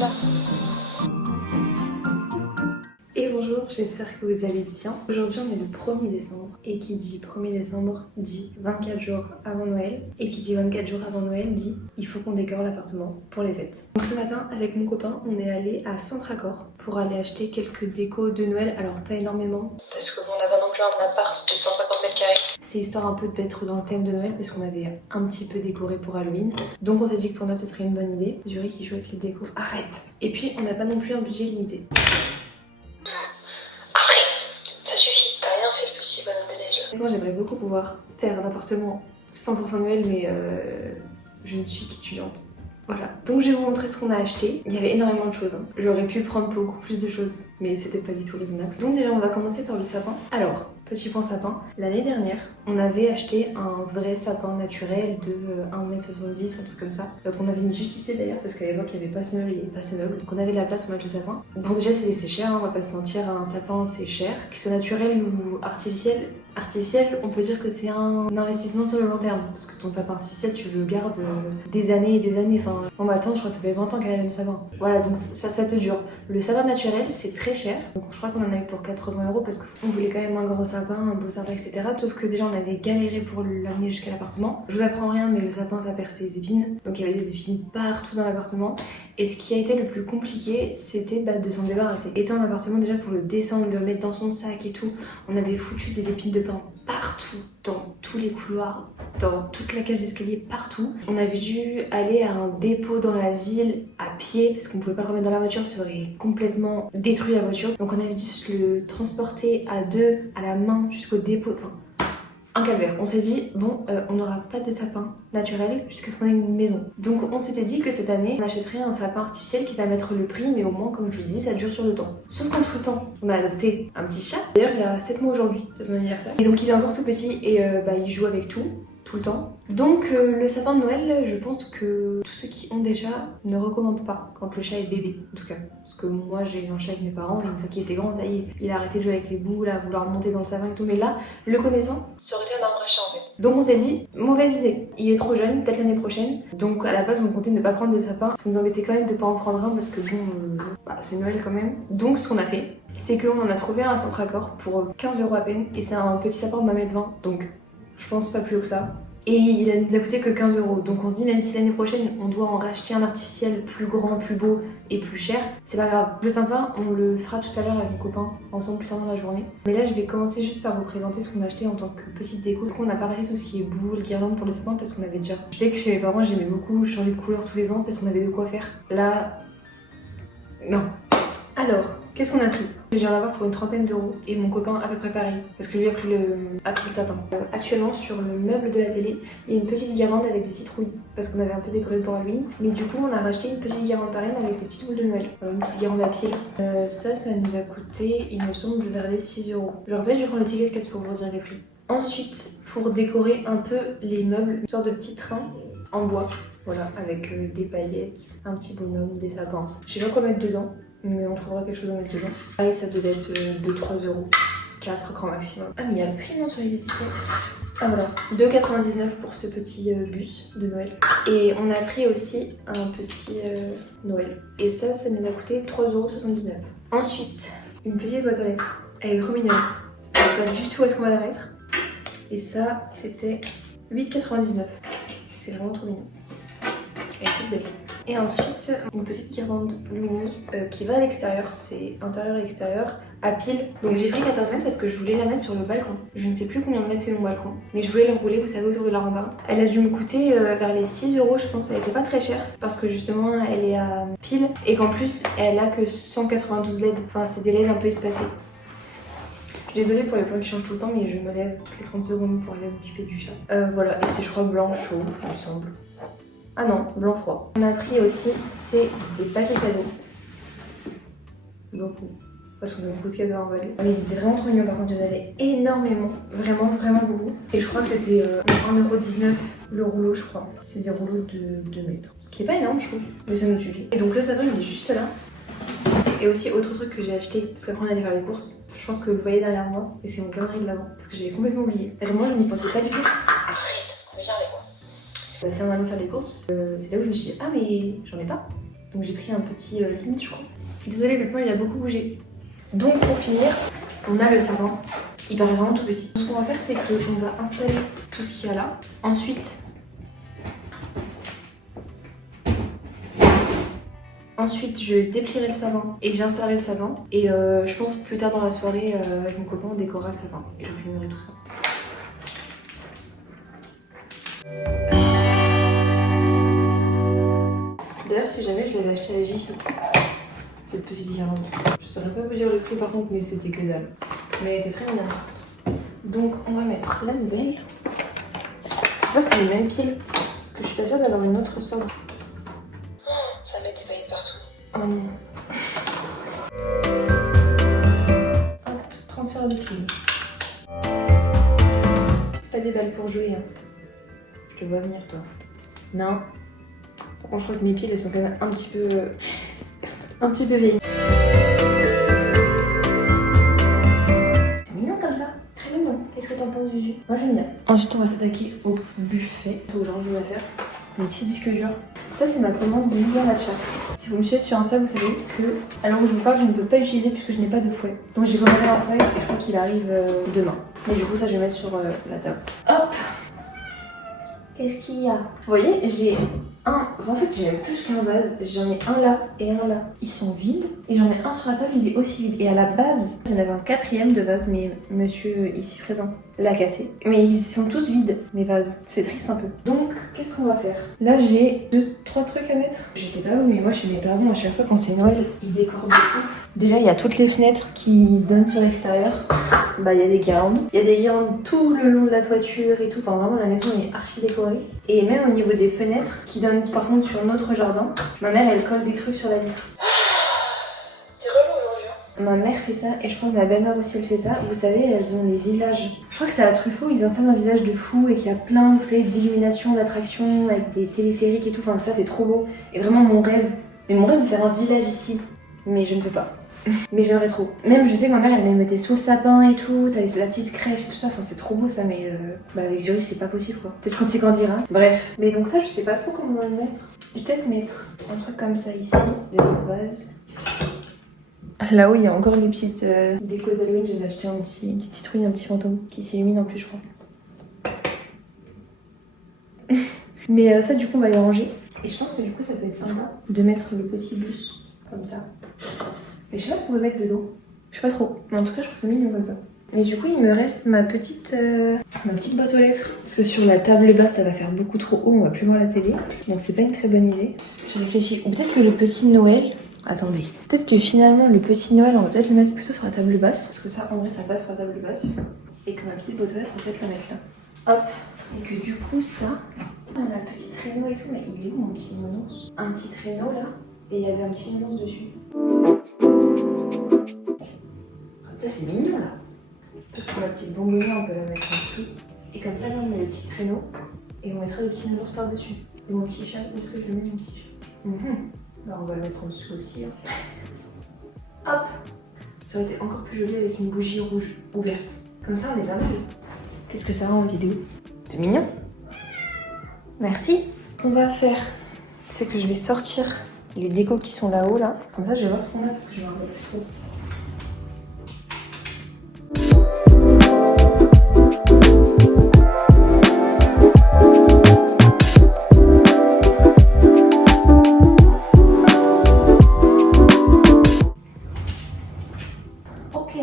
là. Et bonjour, j'espère que vous allez bien. Aujourd'hui on est le 1er décembre et qui dit 1er décembre dit 24 jours avant Noël et qui dit 24 jours avant Noël dit il faut qu'on décore l'appartement pour les fêtes. Donc ce matin avec mon copain on est allé à Centracor pour aller acheter quelques décos de Noël, alors pas énormément parce qu'on n'a pas non plus un appart de 150 mètres carrés. C'est histoire un peu d'être dans le thème de Noël parce qu'on avait un petit peu décoré pour Halloween. Donc on s'est dit que pour Noël ça serait une bonne idée. Zurich qui joue avec les décos, arrête. Et puis on n'a pas non plus un budget limité. Moi j'aimerais beaucoup pouvoir faire un appartement 100% Noël mais je ne suis qu'étudiante. Voilà, donc je vais vous montrer ce qu'on a acheté. Il y avait énormément de choses, hein. J'aurais pu prendre beaucoup plus de choses mais c'était pas du tout raisonnable. Donc déjà on va commencer par le sapin. Alors, petit point sapin, l'année dernière on avait acheté un vrai sapin naturel de 1m70, un truc comme ça. Donc on avait une juste ici d'ailleurs parce qu'à l'époque il y avait pas Snowball et pas Snowball. Donc on avait de la place pour mettre le sapin. Bon déjà c'est cher, hein, on va pas se mentir, un sapin c'est cher. Qu'il soit naturel ou artificiel, on peut dire que c'est un investissement sur le long terme. Parce que ton sapin artificiel, tu le gardes des années et des années. Enfin, on m'attend, je crois que ça fait 20 ans qu'elle a le même sapin. Voilà, donc ça te dure. Le sapin naturel, c'est très cher. Donc je crois qu'on en a eu pour 80 € parce qu'on voulait quand même un grand sapin, un beau sapin, etc. Sauf que déjà, on avait galéré pour l'amener jusqu'à l'appartement. Je vous apprends rien, mais le sapin, ça perd ses épines. Donc il y avait des épines partout dans l'appartement. Et ce qui a été le plus compliqué, c'était de s'en débarrasser. Étant un appartement, déjà pour le descendre, le mettre dans son sac et tout, on avait foutu des épines de pin partout, dans tous les couloirs, dans toute la cage d'escalier, partout. On avait dû aller à un dépôt dans la ville à pied parce qu'on pouvait pas le remettre dans la voiture, ça aurait complètement détruit la voiture. Donc on avait dû le transporter à deux, à la main, jusqu'au dépôt. Enfin, un calvaire. On s'est dit, bon, on n'aura pas de sapin naturel jusqu'à ce qu'on ait une maison. Donc on s'était dit que cette année, on achèterait un sapin artificiel qui va mettre le prix, mais au moins, comme je vous ai dit, ça dure sur le temps. Sauf qu'entre temps, on a adopté un petit chat. D'ailleurs, il a 7 mois aujourd'hui, c'est son anniversaire. Et donc il est encore tout petit et il joue avec tout le temps. Donc le sapin de Noël, je pense que tous ceux qui ont des chats ne recommandent pas quand le chat est bébé, en tout cas. Parce que moi j'ai eu un chat avec mes parents et une fois qu'il était grand, ça y est, il a arrêté de jouer avec les boules, à vouloir monter dans le sapin et tout. Mais là, le connaissant, ça aurait été un vrai chat en fait. Donc on s'est dit, mauvaise idée, il est trop jeune, peut-être l'année prochaine. Donc à la base on comptait ne pas prendre de sapin. Ça nous embêtait quand même de pas en prendre un parce que bon, c'est Noël quand même. Donc ce qu'on a fait, c'est qu'on en a trouvé un à Centracor pour 15 € à peine. Et c'est un petit sapin de 1m20, donc je pense pas plus haut que ça. Et il nous a coûté que 15 €. Donc on se dit, même si l'année prochaine on doit en racheter un artificiel plus grand, plus beau et plus cher, c'est pas grave. Le sapin, on le fera tout à l'heure avec mon copain, ensemble plus tard dans la journée. Mais là je vais commencer juste par vous présenter ce qu'on a acheté en tant que petite déco. Du coup on a pas racheté tout ce qui est boules, guirlandes pour le sapin parce qu'on avait déjà. Je sais que chez mes parents j'aimais beaucoup changer de couleur tous les ans parce qu'on avait de quoi faire. Là, non. Alors, qu'est-ce qu'on a pris? J'ai dû en avoir pour une trentaine d'euros et mon copain à peu près pareil parce que lui a pris le sapin. Actuellement sur le meuble de la télé, il y a une petite guirlande avec des citrouilles parce qu'on avait un peu décoré pour Halloween. Mais du coup on a racheté une petite guirlande pareille avec des petites boules de Noël. Une petite guirlande à pied. Ça nous a coûté, il me semble, vers les 6 €. Je rappelle, je prends le ticket de caisse pour vous dire les prix. Ensuite, pour décorer un peu les meubles, une sorte de petit train en bois. Voilà, avec des paillettes, un petit bonhomme, des sapins. Je sais pas quoi mettre dedans, mais on trouvera quelque chose à mettre dedans. Pareil, ça devait être 2-3 €. 4 grand maximum. Ah, mais il y a le prix non sur les étiquettes. Ah voilà, 2,99 € pour ce petit bus de Noël. Et on a pris aussi un petit Noël. Et ça nous a coûté 3,79 €. Ensuite, une petite boîte aux lettres. Elle est trop mignonne. Je sais pas du tout où est-ce qu'on va la mettre. Et ça, c'était 8,99 €. C'est vraiment trop mignon. Elle est toute belle. Et ensuite, une petite guirlande lumineuse qui va à l'extérieur, c'est intérieur et extérieur, à pile. Donc j'ai pris 14 mètres parce que je voulais la mettre sur le balcon. Je ne sais plus combien de mètres c'est mon balcon, mais je voulais l'enrouler, vous savez, autour de la rambarde. Elle a dû me coûter vers les 6 € je pense, elle était pas très chère parce que justement elle est à pile et qu'en plus elle a que 192 LED, enfin c'est des LED un peu espacés. Je suis désolée pour les plans qui changent tout le temps, mais je me lève toutes les 30 secondes pour aller m'occuper du chat. Voilà, et c'est je crois blanc chaud, il me semble. Ah non, blanc froid. On a pris aussi, c'est des paquets cadeaux. Beaucoup. Parce qu'on a beaucoup de cadeaux à emballer. Mais ils étaient vraiment trop mignons, par contre j'en avais énormément. Vraiment, vraiment beaucoup. Et je crois que c'était 1,19 € le rouleau, je crois. C'est des rouleaux de 2 mètres. Ce qui est pas énorme, je trouve. Mais ça nous suffit. Et donc le sapin, il est juste là. Et aussi, autre truc que j'ai acheté, parce qu'après on allait faire les courses. Je pense que vous voyez derrière moi. Et c'est mon calendrier de l'avant. Parce que j'avais complètement oublié. Et moi, je n'y pensais pas du tout. Arrête, viens avec moi. C'est en allant faire les courses, c'est là où je me suis dit, ah mais j'en ai pas. Donc j'ai pris un petit Lint, je crois. Désolée, le plan il a beaucoup bougé. Donc pour finir, on a le savon. Il paraît vraiment tout petit. Ce qu'on va faire, c'est qu'on va installer tout ce qu'il y a là. Ensuite, je déplierai le savon et j'installerai le savon. Et je pense plus tard dans la soirée, avec mon copain, on décorera le savon. Et je vous filmerai tout ça. D'ailleurs, si jamais je l'avais acheté à la Jiffy, cette petite guirlande. Je saurais pas vous dire le prix par contre, mais c'était que dalle. Mais elle était très bien. Donc, on va mettre la nouvelle. J'espère que c'est les mêmes piles. Que je suis pas sûre d'avoir une autre sorte. Ça va mettre des paillettes partout. Oh non. Hop, transfert de piles. C'est pas des balles pour jouer. Hein. Je te vois venir, toi. Non. Par contre, je crois que mes piles, elles sont quand même un petit peu vieilles. C'est mignon comme ça. Très mignon. Qu'est-ce que t'en penses, Zuzu? Moi, j'aime bien. Ensuite, on va s'attaquer au buffet. Faut que j'ai envie de faire. Mon petit disque dur. Ça, c'est ma commande de Yoga Matcha. Si vous me suivez sur Insta, vous savez que, alors que je vous parle, je ne peux pas l'utiliser puisque je n'ai pas de fouet. Donc j'ai commandé un fouet et je crois qu'il arrive demain. Mais du coup, ça, je vais mettre sur la table. Hop! Qu'est-ce qu'il y a? Vous voyez, j'ai en fait, j'ai même plus qu'un vase. J'en ai un là et un là. Ils sont vides. Et j'en ai un sur la table, il est aussi vide. Et à la base, j'en avais un quatrième de vase, mais monsieur ici présent l'a cassé. Mais ils sont tous vides, mes vases. C'est triste un peu. Donc, qu'est-ce qu'on va faire? Là, j'ai 2-3 trucs à mettre. Je sais pas où, mais moi, chez mes parents, à chaque fois quand c'est Noël, ils décorent de ouf. Déjà, il y a toutes les fenêtres qui donnent sur l'extérieur. Bah, il y a des guirlandes. Il y a des guirlandes tout le long de la toiture et tout. Enfin, vraiment, la maison est archi décorée. Et même au niveau des fenêtres qui donnent par contre sur notre jardin, ma mère, elle colle des trucs sur la vitre. T'es relou aujourd'hui, hein? Ma mère fait ça et je crois que ma belle-mère aussi elle fait ça. Vous savez, elles ont des villages. Je crois que c'est à Truffaut, ils installent un village de fou et qu'il y a plein, vous savez, d'illuminations, d'attractions avec des téléphériques et tout. Enfin, ça c'est trop beau. Et vraiment mon rêve. Mais mon rêve de faire un village ici. Mais je ne peux pas. Mais j'aimerais trop. Même je sais que ma mère elle les mettait sous le sapin et tout, t'avais la petite crèche et tout ça, enfin c'est trop beau ça, mais avec Zuri c'est pas possible quoi. Peut-être quand il grandira. Bref. Mais donc ça je sais pas trop comment le mettre. Je vais peut-être mettre un truc comme ça ici, de vase. Là-haut il y a encore les petites déco d'Halloween, j'avais acheté une petite citrouille, un petit fantôme qui s'illumine en plus je crois. Mais ça du coup on va les ranger. Et je pense que du coup ça peut être sympa de mettre le petit bus comme ça. Mais je sais pas ce qu'on va mettre dedans. Je sais pas trop. Mais en tout cas, je trouve ça mignon comme ça. Mais du coup, il me reste ma petite boîte aux lettres. Parce que sur la table basse, ça va faire beaucoup trop haut. On va plus voir la télé. Donc c'est pas une très bonne idée. J'ai réfléchi. Ou peut-être que le petit Noël... Attendez. Peut-être que finalement, le petit Noël, on va peut-être le mettre plutôt sur la table basse. Parce que ça, en vrai, ça passe sur la table basse. Et que ma petite boîte aux lettres, on va peut-être la mettre là. Hop. Et que du coup, ça... On a le petit traîneau et tout. Mais il est où mon petit nounours? Un petit traîneau là. Et il y avait un petit nounours dessus. Ça c'est mignon là. Peut-être que la petite bonbonnière on peut la mettre en dessous. Et comme ça là on met le petit traîneau. Et on mettra le petit nounours par dessus. Et mon petit chat, est-ce que je mets mon petit chat? Bah, on va le mettre en dessous aussi. Hein. Hop. Ça aurait été encore plus joli avec une bougie rouge ouverte. Comme ça on les a vus. Qu'est-ce que ça a en vidéo? C'est mignon. Merci. Ce qu'on va faire, c'est que je vais sortir les décos qui sont là-haut là. Comme ça je vais voir ce qu'on a parce que je me rappelle plus trop. Ok,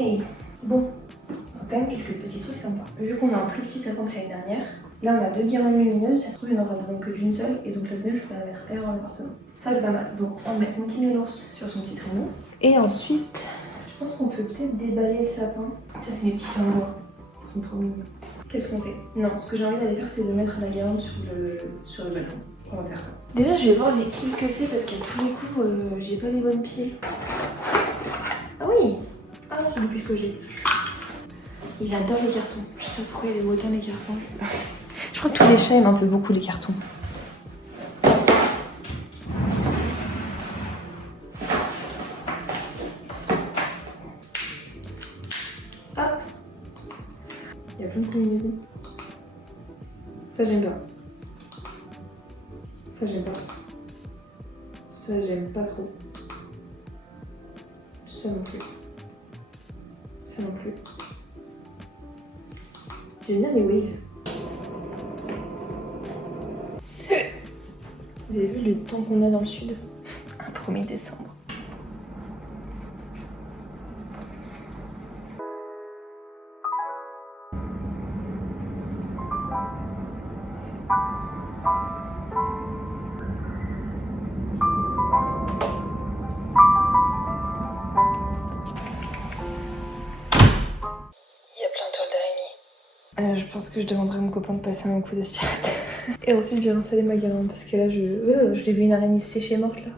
bon, on a quand même quelques petits trucs sympas. Vu qu'on a un plus petit sapin que l'année dernière, là on a 2 guirlandes lumineuses, ça se trouve il n'y en aura besoin que d'une seule, et donc la deuxième je pourrais la mettre ailleurs dans l'appartement. Ça c'est pas mal, donc on met mon petit nounours sur son petit traîneau. Et ensuite, je pense qu'on peut peut-être déballer le sapin. Ça c'est mes petits pingouins, ils sont trop mignons. Qu'est-ce qu'on fait? Non, ce que j'ai envie d'aller faire c'est de mettre la guirlande sur le balcon. On va faire ça. Déjà je vais voir les piles que c'est parce qu'à tous les coups j'ai pas les bonnes piles. Ah oui! Ah non, c'est le pile que j'ai. Il adore les cartons. Je sais pas pourquoi il aime autant les cartons. Je crois que tous les chats aiment un peu beaucoup les cartons. Hop. Il y a plein de combinaisons. Ça j'aime pas. Ça j'aime pas. Ça, j'aime pas trop. Ça non plus. Ça non plus. J'aime bien les waves. Vous avez vu le temps qu'on a dans le sud? Un 1er décembre. Je pense que je demanderai à mon copain de passer un coup d'aspirateur. Et ensuite j'ai installé ma guirlande parce que là je l'ai vu une araignée séchée morte là.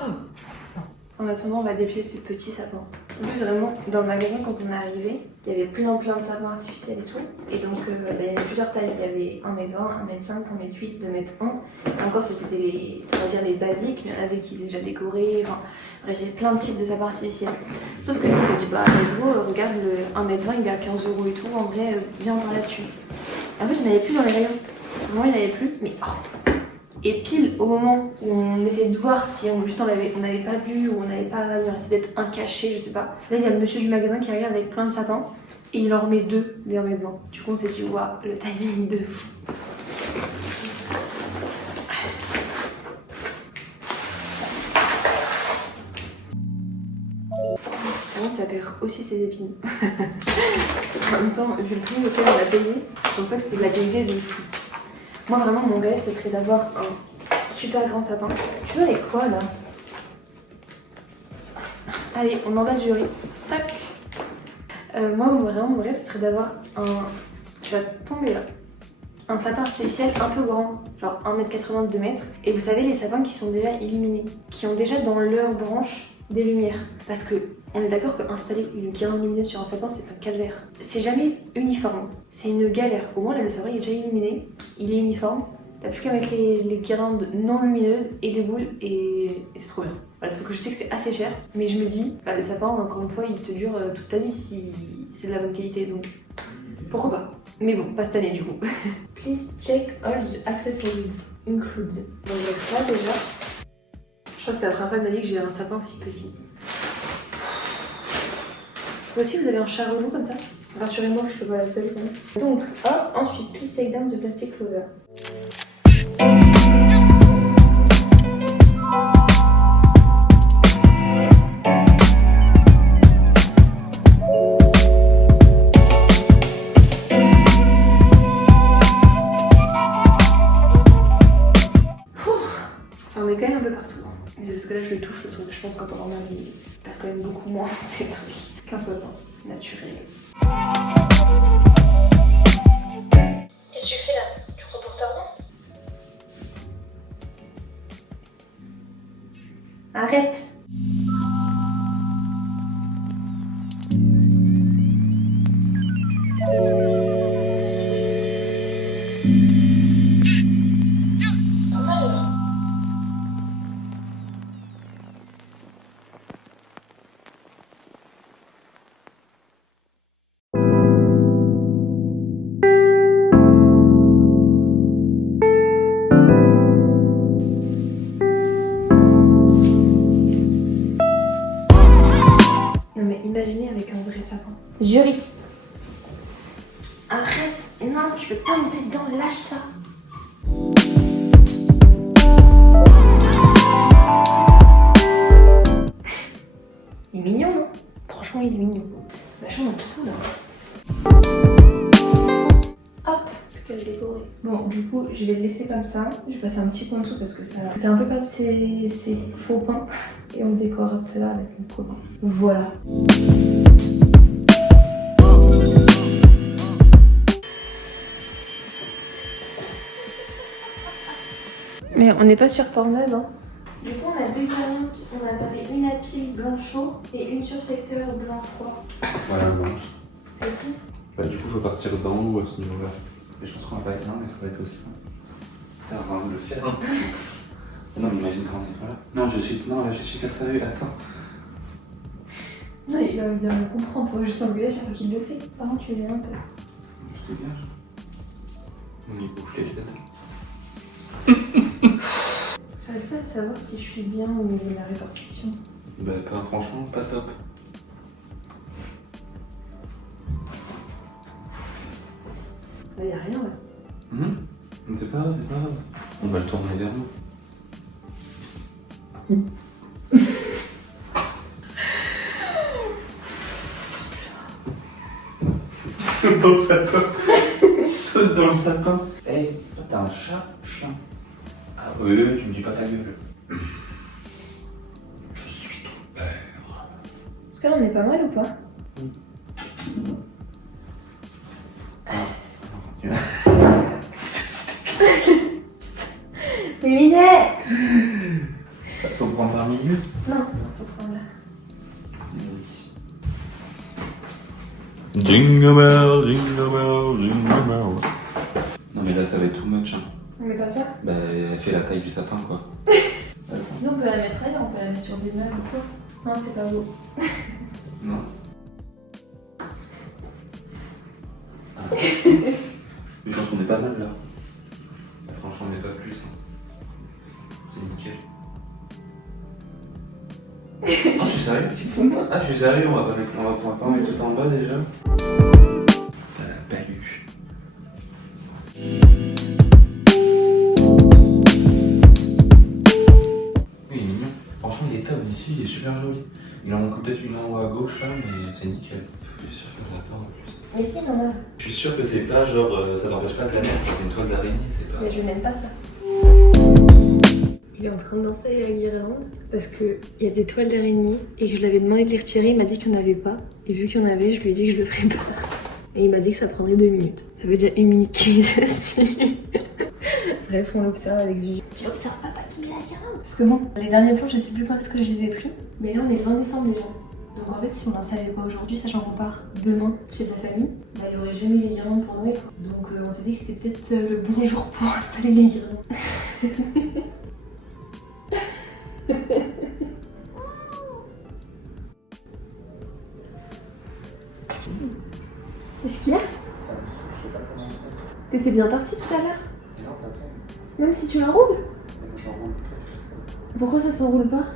Oh. En attendant on va déplier ce petit sapin. En plus vraiment dans le magasin quand on est arrivé, il y avait plein de sapins artificiels et tout. Et donc il y avait plusieurs tailles. Il y avait 1m20, 1m5, 1m8, 2m1. Et encore ça c'était les, on va dire les basiques, mais il y en avait qui étaient déjà décorés. Enfin bref il y avait plein de types de sapins artificiels. Sauf que nous on s'est dit bah let's go, regarde le 1m20 il est à 15€ et tout, en vrai viens par là-dessus. En fait il n'y en avait plus dans les rayons. Vraiment il n'y en avait plus, mais oh. Et pile au moment où on essayait de voir si on n'avait pas vu ou on n'avait pas, il restait peut-être un caché, je sais pas. Là il y a le monsieur du magasin qui arrive avec plein de sapins et il en remet 2 des 1m20. Du coup on s'est dit waouh, le timing de fou. Par contre ça perd aussi ses épines. En même temps, vu le prix auquel on l'a payé, je pense que c'est de la qualité de fou. Moi vraiment mon rêve ce serait d'avoir un super grand sapin. Tu veux avec quoi là? Allez, on emballe du riz. Tac. Moi vraiment mon rêve ce serait d'avoir un... Tu vas tomber là. Un sapin artificiel un peu grand, genre 1m80, 2 mètres. Et vous savez les sapins qui sont déjà illuminés, qui ont déjà dans leur branche des lumières. Parce que on est d'accord qu'installer une guirlande lumineuse sur un sapin c'est un calvaire. C'est jamais uniforme, c'est une galère. Au moins là le sapin il est déjà illuminé, il est uniforme. T'as plus qu'à mettre les guirlandes non lumineuses et les boules et c'est trop bien. Voilà, sauf que je sais que c'est assez cher, mais je me dis, bah, le sapin encore une fois il te dure toute ta vie si c'est de la bonne qualité, donc pourquoi pas. Mais bon, pas cette année du coup. Please check all the accessories include. Donc avec ça déjà, je crois que c'était la première fois de ma vie que j'ai un sapin aussi petit. Vous aussi vous avez un chat relou comme ça? Rassurez-moi, je suis pas la seule quand même. Donc, hop, ensuite, please take down the plastic cover. Ça en est quand même un peu partout. Mais c'est parce que là je le touche le truc. Je pense qu'en temps normal il perd quand même beaucoup moins ces trucs qu'un sapin naturel. Qu'est-ce que tu fais là? Tu cours pour Tarzan? Arrête! Imaginez avec un vrai sapin. Jury. Arrête. Non, tu peux pas monter dedans. Lâche ça. Il est mignon, non? Franchement, il est mignon. Vachement tout là. Hop. Plus qu'à le décorer. Bon, du coup, je vais le laisser comme ça. Je vais passer un petit peu en dessous parce que ça c'est un peu perdu ses faux pains. Et on le décorera tout à l'heure avec mon copain. Voilà. Mais on n'est pas sur Pornhub, hein. Du coup, on a 2 guirlandes. On en avait une à pile blanc chaud et une sur secteur blanc froid. Voilà, blanche. Celle-ci? Bah, du coup, faut partir d'en haut à ce niveau-là. Et je pense qu'on va pas être là, mais ça va être aussi ça. Ça va vraiment le faire. Non, mais imagine quand on est pas là. Non, là, je suis faire sérieux, attends. Non, il va comprendre. Faut juste s'engueuler chaque fois qu'il le fait. Par contre, tu l'aimes un peu. Je te gage. On est boufflé, je l'attends. Ça J'arrive pas à savoir si je suis bien au niveau de la répartition. Bah, pas, franchement, pas top. Là, y a rien là. C'est pas grave, c'est pas grave. On va le tourner vers nous. Saute dans le sapin. Saute dans le sapin. Hey, toi t'as un chat, chien. Ah oui, tu me dis pas ta gueule. Je suis ton père. Est-ce que là, on est pas mal ou pas? Minet! Faut prendre par milieu. Non, faut prendre là. Jingle bell, jingle bell, jingle bell. Non mais là ça va être too much. Hein. On met pas ça? Bah elle fait la taille du sapin quoi. Sinon on peut la mettre ailleurs, on peut la mettre sur des meubles ou quoi. Non, c'est pas beau. Non. Je pense qu'on est pas mal là. Franchement on n'est pas plus. Hein. C'est nickel. Ah, je suis sérieux? Tu te fous de moi? Ah, je suis sérieux, on va pas mettre tout ça en bas déjà. La palue. Oui, il est mignon. Franchement, il est top d'ici, il est super joli. Il en manque peut-être une en haut à gauche là, mais c'est nickel. Je suis sûr que ça va pas en plus. Mais si, maman. Je suis sûr que c'est pas genre, ça n'empêche pas de la mettre. C'est une toile d'araignée, c'est pas. Mais je n'aime pas ça. Il est en train de danser avec la guirlande parce qu'il y a des toiles d'araignée et que je lui avais demandé de les retirer, il m'a dit qu'il n'y en avait pas. Et vu qu'il y en avait, je lui ai dit que je le ferais pas. Et il m'a dit que ça prendrait 2 minutes. Ça fait déjà 1 minute qu'il est dessus. Bref, on l'observe avec Zuzi. Tu observes papa qui met la guirlande? Parce que bon, les derniers plans, je sais plus quand est-ce que je les ai pris. Mais là, on est le 20 décembre déjà. Donc en fait, si on n'en savait pas aujourd'hui, sachant qu'on part demain chez la famille, bah, il n'y aurait jamais eu les guirlandes pour Noël. Donc on s'est dit que c'était peut-être le bon jour pour installer les guirlandes. Qu'est-ce qu'il y a? T'étais bien parti tout à l'heure? Même si tu l'enroules? Pourquoi ça s'enroule pas?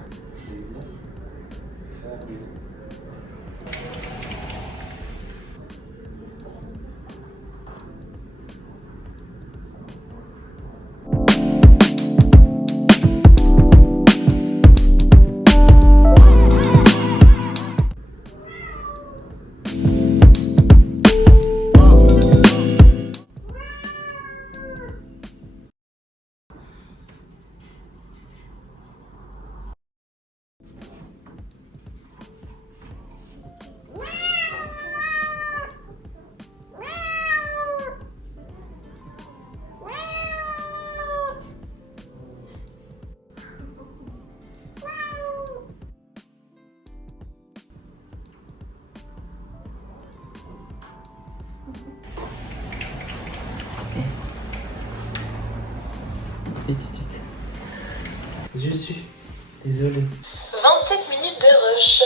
Vite. Je suis désolé. 27 minutes de rush.